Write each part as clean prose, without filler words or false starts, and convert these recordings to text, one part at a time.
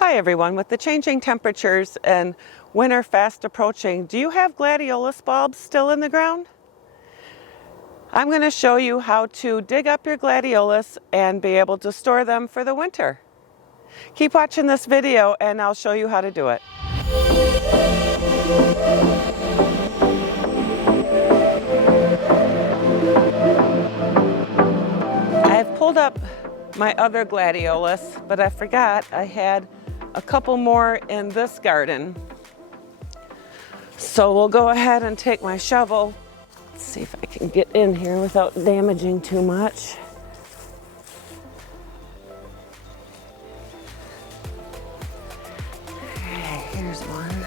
Hi everyone, with the changing temperatures and winter fast approaching, do you have gladiolus bulbs still in the ground? I'm going to show you how to dig up your gladiolus and be able to store them for the winter. Keep watching this video and I'll show you how to do it. I've pulled up my other gladiolus, but I forgot I had a couple more in this garden. So we'll go ahead and take my shovel. Let's see if I can get in here without damaging too much. Okay, here's one.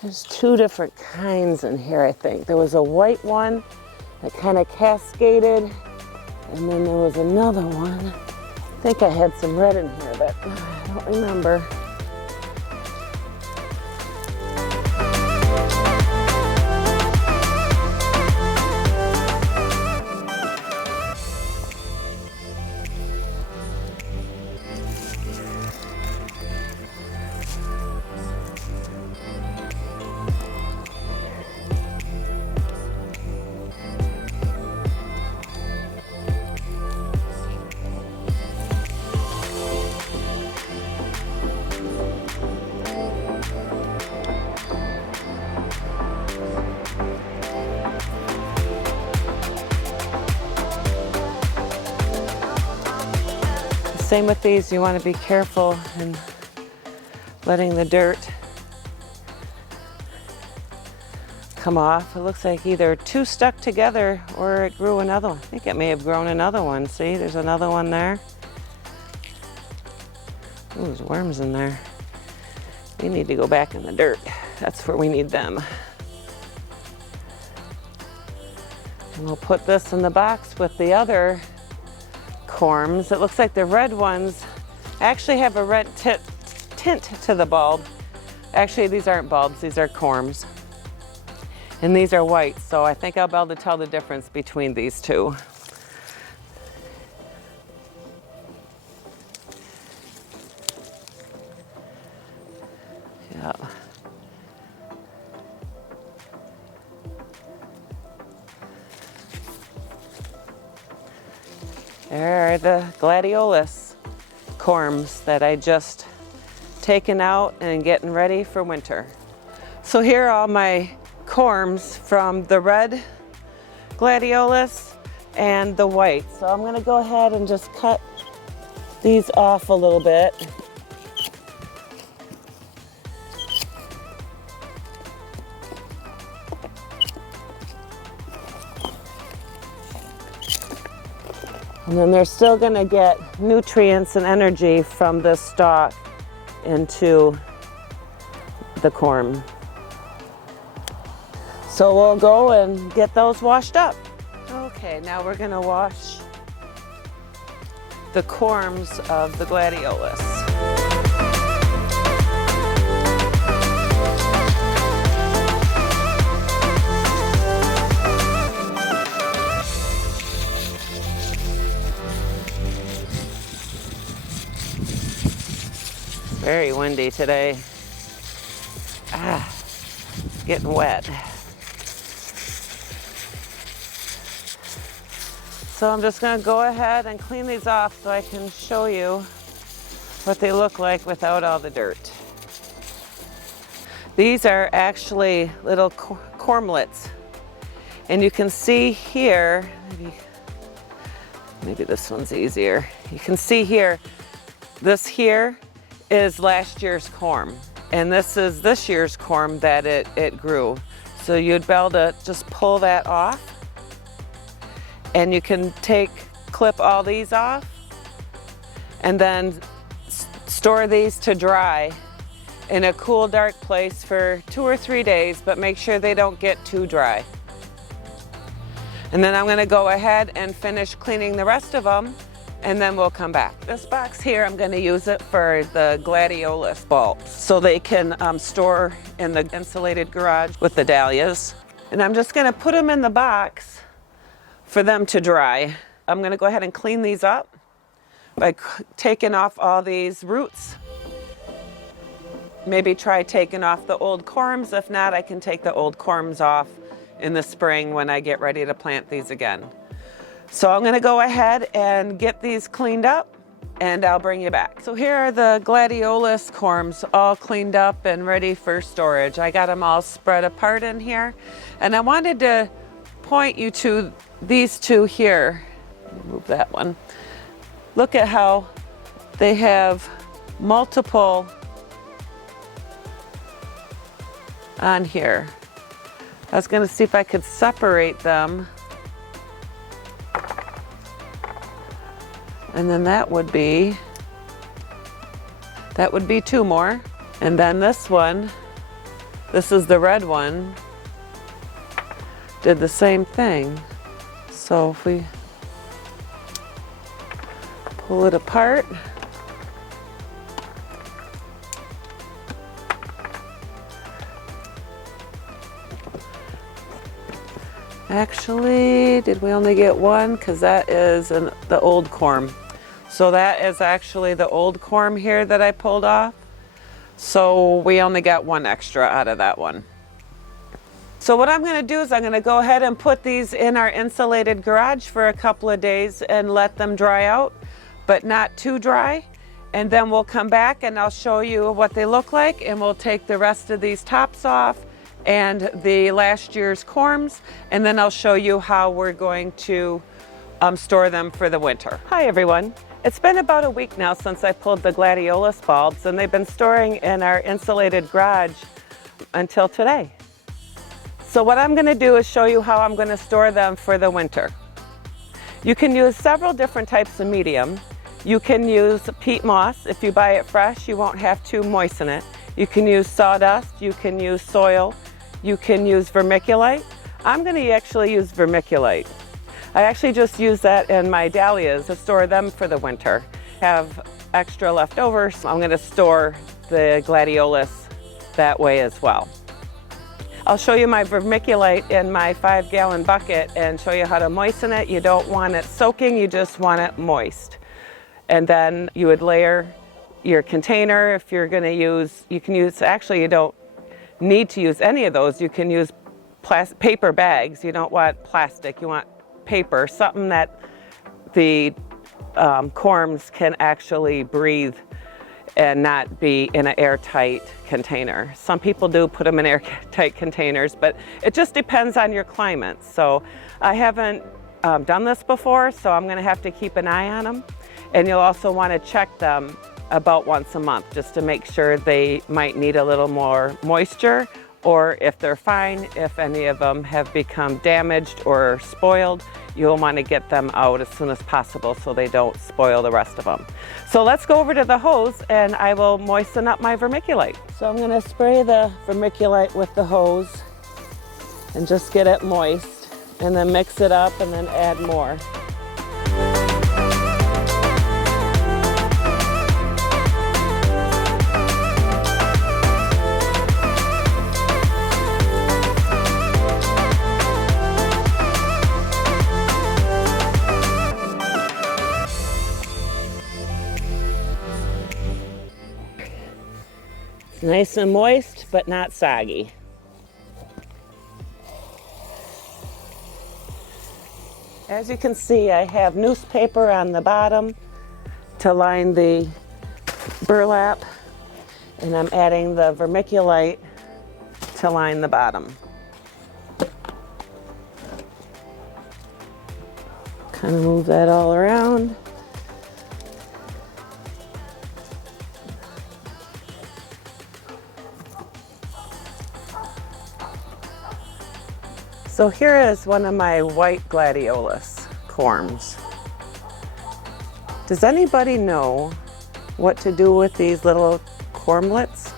There's two different kinds in here, I think. There was a white one that kind of cascaded, and then there was another one. I think I had some red in here, but I don't remember. Same with these, you want to be careful in letting the dirt come off. It looks like either two stuck together or it grew another one. I think it may have grown another one. See, there's another one there. Ooh, there's worms in there. We need to go back in the dirt. That's where we need them. And we'll put this in the box with the other corms. It looks like the red ones actually have a red tint to the bulb. Actually, these aren't bulbs, these are corms. And these are white, so I think I'll be able to tell the difference between these two. Yeah. There are the gladiolus corms that I just taken out and getting ready for winter. So here are all my corms from the red gladiolus and the white. So I'm going to go ahead and just cut these off a little bit. And then they're still going to get nutrients and energy from this stalk into the corm. So we'll go and get those washed up. Okay, now we're going to wash the corms of the gladiolus. Very windy today. Getting wet. So I'm just going to go ahead and clean these off so I can show you what they look like without all the dirt. These are actually little cormlets. And you can see here, maybe this one's easier. You can see here, this here is last year's corm, and this is this year's corm that it grew. So you'd be able to just pull that off, and you can clip all these off and then store these to dry in a cool, dark place for 2 or 3 days, but make sure they don't get too dry. And then I'm gonna go ahead and finish cleaning the rest of them, and then we'll come back. This box here, I'm gonna use it for the Gladiolus bulbs, so they can store in the insulated garage with the dahlias. And I'm just gonna put them in the box for them to dry. I'm gonna go ahead and clean these up by taking off all these roots. Maybe try taking off the old corms. If not, I can take the old corms off in the spring when I get ready to plant these again. So I'm gonna go ahead and get these cleaned up, and I'll bring you back. So here are the Gladiolus corms all cleaned up and ready for storage. I got them all spread apart in here, and I wanted to point you to these two here. Move that one. Look at how they have multiple on here. I was going to see if I could separate them. And then that would be 2 more. And then this one, this is the red one, did the same thing. So if we pull it apart, actually, did we only get one? Because that is the old corm. So that is actually the old corm here that I pulled off. So we only got one extra out of that one. So what I'm gonna do is I'm gonna go ahead and put these in our insulated garage for a couple of days and let them dry out, but not too dry. And then we'll come back and I'll show you what they look like, and we'll take the rest of these tops off and the last year's corms, and then I'll show you how we're going to store them for the winter. Hi everyone. It's been about a week now since I pulled the Gladiolus bulbs, and they've been storing in our insulated garage until today. So what I'm going to do is show you how I'm going to store them for the winter. You can use several different types of medium. You can use peat moss. If you buy it fresh, you won't have to moisten it. You can use sawdust, you can use soil, you can use vermiculite. I'm going to actually use vermiculite. I actually just use that in my dahlias to store them for the winter. Have extra left over, so I'm going to store the Gladiolus that way as well. I'll show you my vermiculite in my 5-gallon bucket and show you how to moisten it. You don't want it soaking, you just want it moist. And then you would layer your container. If you're going to use, you can use, actually you don't need to use any of those. You can use paper bags. You don't want plastic, you want paper, something that the corms can actually breathe and not be in an airtight container. Some people do put them in airtight containers, but it just depends on your climate. So I haven't done this before, so I'm going to have to keep an eye on them. And you'll also want to check them about once a month just to make sure they might need a little more moisture, or if they're fine, if any of them have become damaged or spoiled, you'll want to get them out as soon as possible so they don't spoil the rest of them. So let's go over to the hose and I will moisten up my vermiculite. So I'm going to spray the vermiculite with the hose and just get it moist, and then mix it up and then add more. It's nice and moist, but not soggy. As you can see, I have newspaper on the bottom to line the burlap, and I'm adding the vermiculite to line the bottom. Kind of move that all around. So here is one of my white Gladiolus corms. Does anybody know what to do with these little cormlets?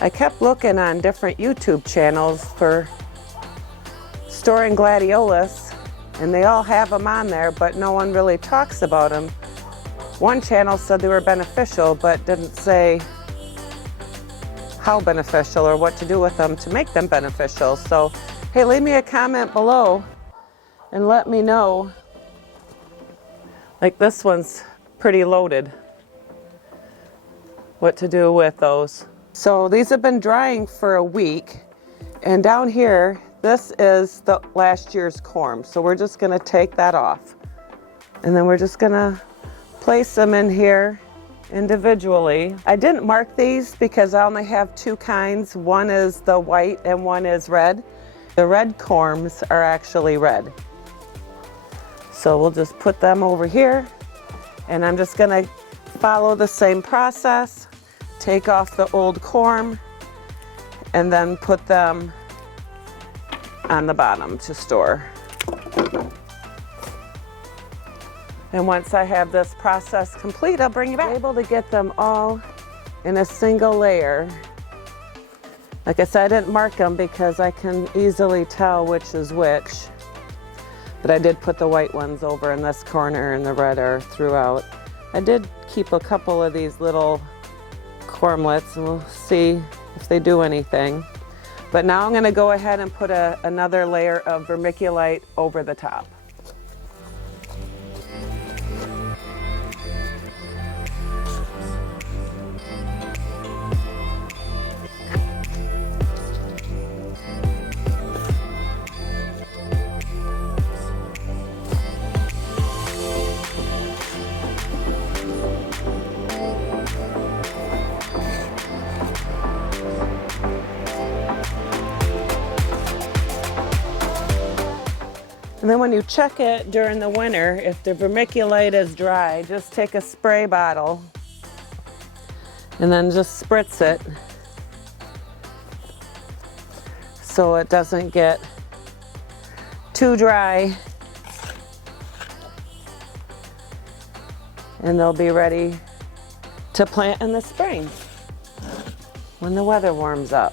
I kept looking on different YouTube channels for storing Gladiolus, and they all have them on there, but no one really talks about them. One channel said they were beneficial, but didn't say how beneficial or what to do with them to make them beneficial. So, hey, leave me a comment below and let me know. Like this one's pretty loaded. What to do with those. So these have been drying for a week, and down here, this is the last year's corm. So we're just gonna take that off. And then we're just gonna place them in here individually. I didn't mark these because I only have two kinds. One is the white and one is red. The red corms are actually red. So we'll just put them over here, and I'm just gonna follow the same process. Take off the old corm and then put them on the bottom to store. And once I have this process complete, I'll bring you back. I'm able to get them all in a single layer. Like I said, I didn't mark them because I can easily tell which is which. But I did put the white ones over in this corner and the red are throughout. I did keep a couple of these little cormlets, and we'll see if they do anything. But now I'm going to go ahead and put another layer of vermiculite over the top. And then when you check it during the winter, if the vermiculite is dry, just take a spray bottle and then just spritz it so it doesn't get too dry, and they'll be ready to plant in the spring when the weather warms up.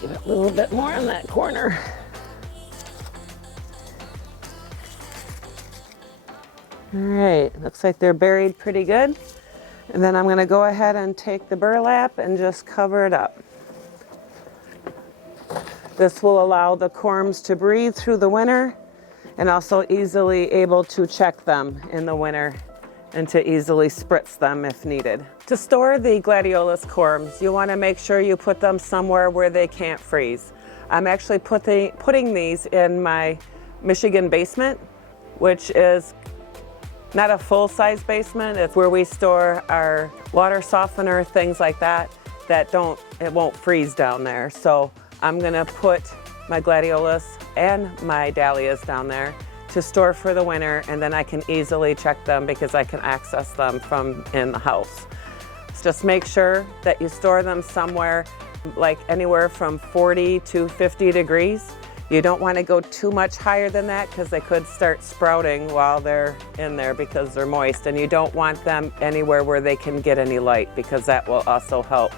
Give it a little bit more on that corner. All right, looks like they're buried pretty good. And then I'm gonna go ahead and take the burlap and just cover it up. This will allow the corms to breathe through the winter and also easily able to check them in the winter and to easily spritz them if needed. To store the Gladiolus corms, you want to make sure you put them somewhere where they can't freeze. I'm actually putting these in my Michigan basement, which is not a full-size basement. It's where we store our water softener, things like that, it won't freeze down there. So I'm gonna put my Gladiolus and my dahlias down there to store for the winter, and then I can easily check them because I can access them from in the house. So just make sure that you store them somewhere like anywhere from 40 to 50 degrees. You don't want to go too much higher than that because they could start sprouting while they're in there because they're moist, and you don't want them anywhere where they can get any light because that will also help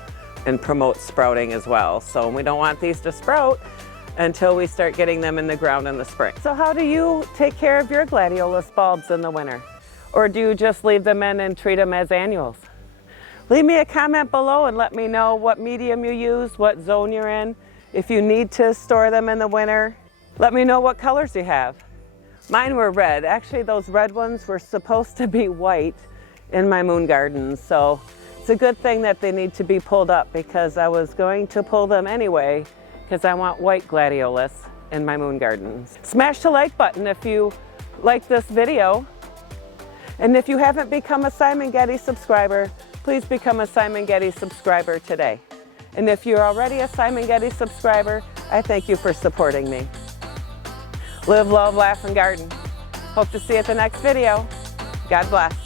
and promote sprouting as well. So we don't want these to sprout until we start getting them in the ground in the spring. So how do you take care of your Gladiolus bulbs in the winter? Or do you just leave them in and treat them as annuals? Leave me a comment below and let me know what medium you use, what zone you're in. If you need to store them in the winter, let me know what colors you have. Mine were red. Actually, those red ones were supposed to be white in my moon garden. So it's a good thing that they need to be pulled up because I was going to pull them anyway because I want white Gladiolus in my moon gardens. Smash the like button if you like this video. And if you haven't become a Simongetti subscriber, please become a Simongetti subscriber today. And if you're already a Simongetti subscriber, I thank you for supporting me. Live, love, laugh, and garden. Hope to see you at the next video. God bless.